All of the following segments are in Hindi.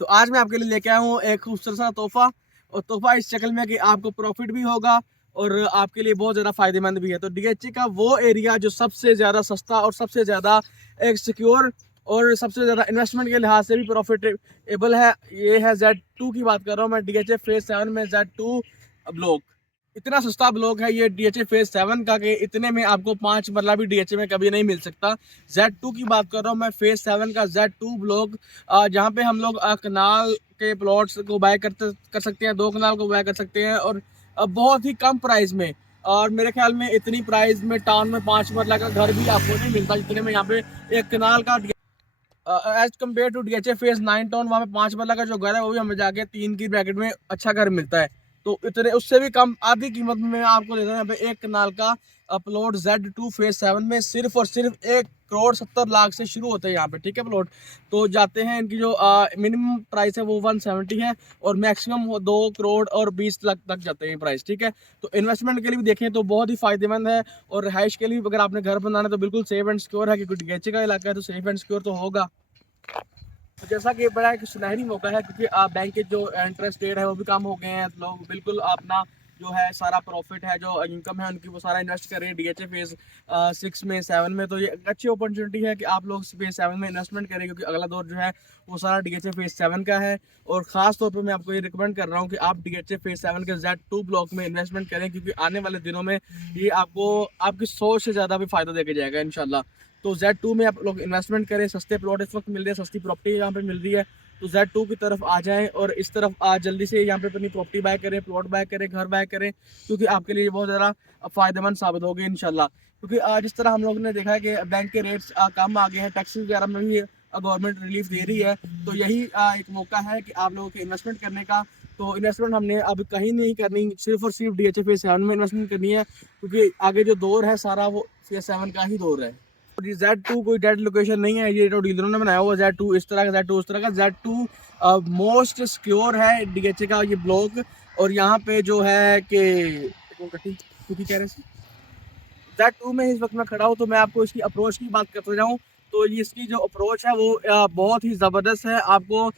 तो आज मैं आपके लिए लेके आया हूँ एक खूबसूरत सा तोहफा, और तोहफा इस शक्ल में कि आपको प्रॉफिट भी होगा और आपके लिए बहुत ज़्यादा फायदेमंद भी है। तो डीएचए का वो एरिया जो सबसे ज़्यादा सस्ता और सबसे ज़्यादा एक सिक्योर और सबसे ज़्यादा इन्वेस्टमेंट के लिहाज से भी प्रॉफिटेबल है, ये है Z2 की बात कर रहा हूँ मैं। डीएचए फेज 7 में Z2 ब्लॉक, इतना सस्ता ब्लॉक है ये डीएचए फेज 7 का कि इतने में आपको 5 मरला भी डीएचए में कभी नहीं मिल सकता। Z2 की बात कर रहा हूँ मैं, फेज 7 का Z2 ब्लॉक, जहाँ पे हम लोग कनाल के प्लॉट्स को बाय कर सकते हैं, 2 कनाल को बाय कर सकते हैं, और बहुत ही कम प्राइस में। और मेरे ख्याल में इतनी प्राइस में टाउन में 5 मरला का घर भी आपको नहीं मिलता जितने में यहाँ पे एक कनाल का as compare to DHA phase 9 town, वहाँ पे 5 मरला का जो घर है वो भी हमें जाके 3 की ब्रैकेट में अच्छा घर मिलता है। तो इतने उससे भी कम आधी कीमत में मैं आपको दे रहा हूँ यहाँ पे एक कनाल का प्लॉट Z2 फेज 7 में सिर्फ और सिर्फ 1 करोड़ 70 लाख से शुरू होते हैं यहाँ पे, ठीक है प्लॉट। तो जाते हैं, इनकी जो मिनिमम प्राइस है वो 170 है और मैक्सिमम 2 करोड़ 20 लाख तक जाते हैं प्राइस, ठीक है। तो इन्वेस्टमेंट के लिए भी देखें तो बहुत ही फायदेमंद है, और रहाइश के लिए भी अगर आपने घर बनाना है तो बिल्कुल सेफ एंड सिक्योर है, क्योंकि डीएचए का इलाका है तो सेफ एंड सिक्योर तो होगा। तो जैसा कि बड़ा एक सुनहरी मौका है, क्योंकि बैंक के जो इंटरेस्ट रेट है वो भी कम हो गए हैं, लोग बिल्कुल अपना जो है सारा प्रॉफिट है, जो इनकम है उनकी, वो सारा इन्वेस्ट कर रहे हैं डीएचए फेज 6 में 7 में। तो ये एक अच्छी अपॉर्चुनिटी है कि आप लोग फेज 7 में इन्वेस्टमेंट करें, क्योंकि अगला दौर जो है वो सारा डीएचए फेज 7 का है। और खास तौर पर मैं आपको ये रिकमेंड कर रहा हूँ कि आप डीएचए फेज 7 के Z2 ब्लॉक में इन्वेस्टमेंट करें, क्योंकि आने वाले दिनों में ये आपको आपकी सोच से ज़्यादा भी फायदा देके जाएगा इंशाल्लाह। तो Z2 में आप लोग इन्वेस्टमेंट करें, सस्ते प्लॉट इस वक्त मिल रहे हैं, सस्ती प्रॉपर्टी यहाँ पे मिल रही है। तो Z2 की तरफ आ जाएं और इस तरफ जल्दी से यहाँ पे अपनी प्रॉपर्टी बाय करें, प्लॉट बाय करें, घर बाय करें, क्योंकि आपके लिए बहुत ज़्यादा फ़ायदेमंद साबित होगी इंशाल्लाह। क्योंकि जिस तरह हम लोगों ने देखा है कि बैंक के रेट्स कम आ गए हैं, टैक्सेस वगैरह में भी गवर्नमेंट रिलीफ दे रही है। तो यही एक मौका है कि आप लोगों के इन्वेस्टमेंट करने का। तो इन्वेस्टमेंट हमने अब कहीं नहीं करनी, सिर्फ और सिर्फ डीएचए फेज 7 में इन्वेस्टमेंट करनी है, क्योंकि आगे जो दौर है सारा वो फेज 7 का ही दौर है। Z2 कोई डेड लोकेशन नहीं है, ये तो डीलरों ने बनाया हुआ Z2 इस तरह का, Z2 उस तरह का। Z2 मोस्ट सिक्योर है डीएचए का ये ब्लॉक। और यहाँ पे जो है कि क्योंकि कह रहे Z2 में इस वक्त मैं खड़ा हूँ, तो मैं आपको इसकी अप्रोच की बात करते जाऊँ तो ये इसकी जो अप्रोच है वो बहुत ही ज़बरदस्त है। आपको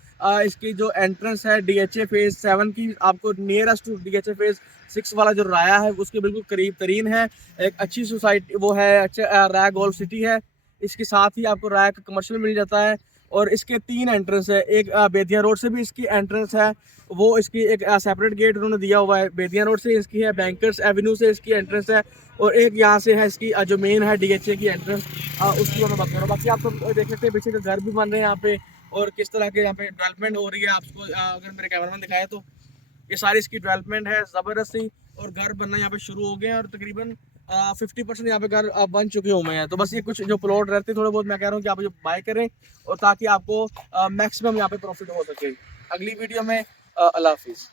इसकी जो एंट्रेंस है डीएचए फेज 7 की, आपको नियरेस्ट टू डीएचए फेज 6 वाला जो राया है उसके बिल्कुल करीब तरीन है। एक अच्छी सोसाइटी वो है, अच्छा राया गोल्फ सिटी है। इसके साथ ही आपको राया का कमर्शियल मिल जाता है। और इसके 3 एंट्रेंस है, एक बेदिया रोड से भी इसकी एंट्रेंस है, वो इसकी एक सेपरेट गेट उन्होंने दिया हुआ है। बेदिया रोड से इसकी है, बैंकर्स एवेन्यू से इसकी एंट्रेंस है, और एक यहाँ से है इसकी जो मेन है डीएचए की एंट्रेंस, उसकी मैं बात कर रहा हूँ। बाकी आप सब देख सकते हैं पीछे के घर भी बन रहे हैं यहाँ पे, और किस तरह के यहाँ पे डेवलपमेंट हो रही है। आपको अगर मेरे कैमरामैन दिखाए तो ये सारी इसकी डेवलपमेंट है ज़बरदस्त सी, और घर बनना यहाँ पे शुरू हो गए हैं, और तकरीबन 50% यहाँ पे घर बन चुके हुए हैं। तो बस ये कुछ जो प्लॉट रहते हैं थोड़े बहुत, मैं कह रहा हूँ कि आप जो बाय करें, और ताकि आपको मैक्सिमम यहाँ पे प्रॉफिट हो सके। अगली वीडियो में अल्लाह हाफिज़।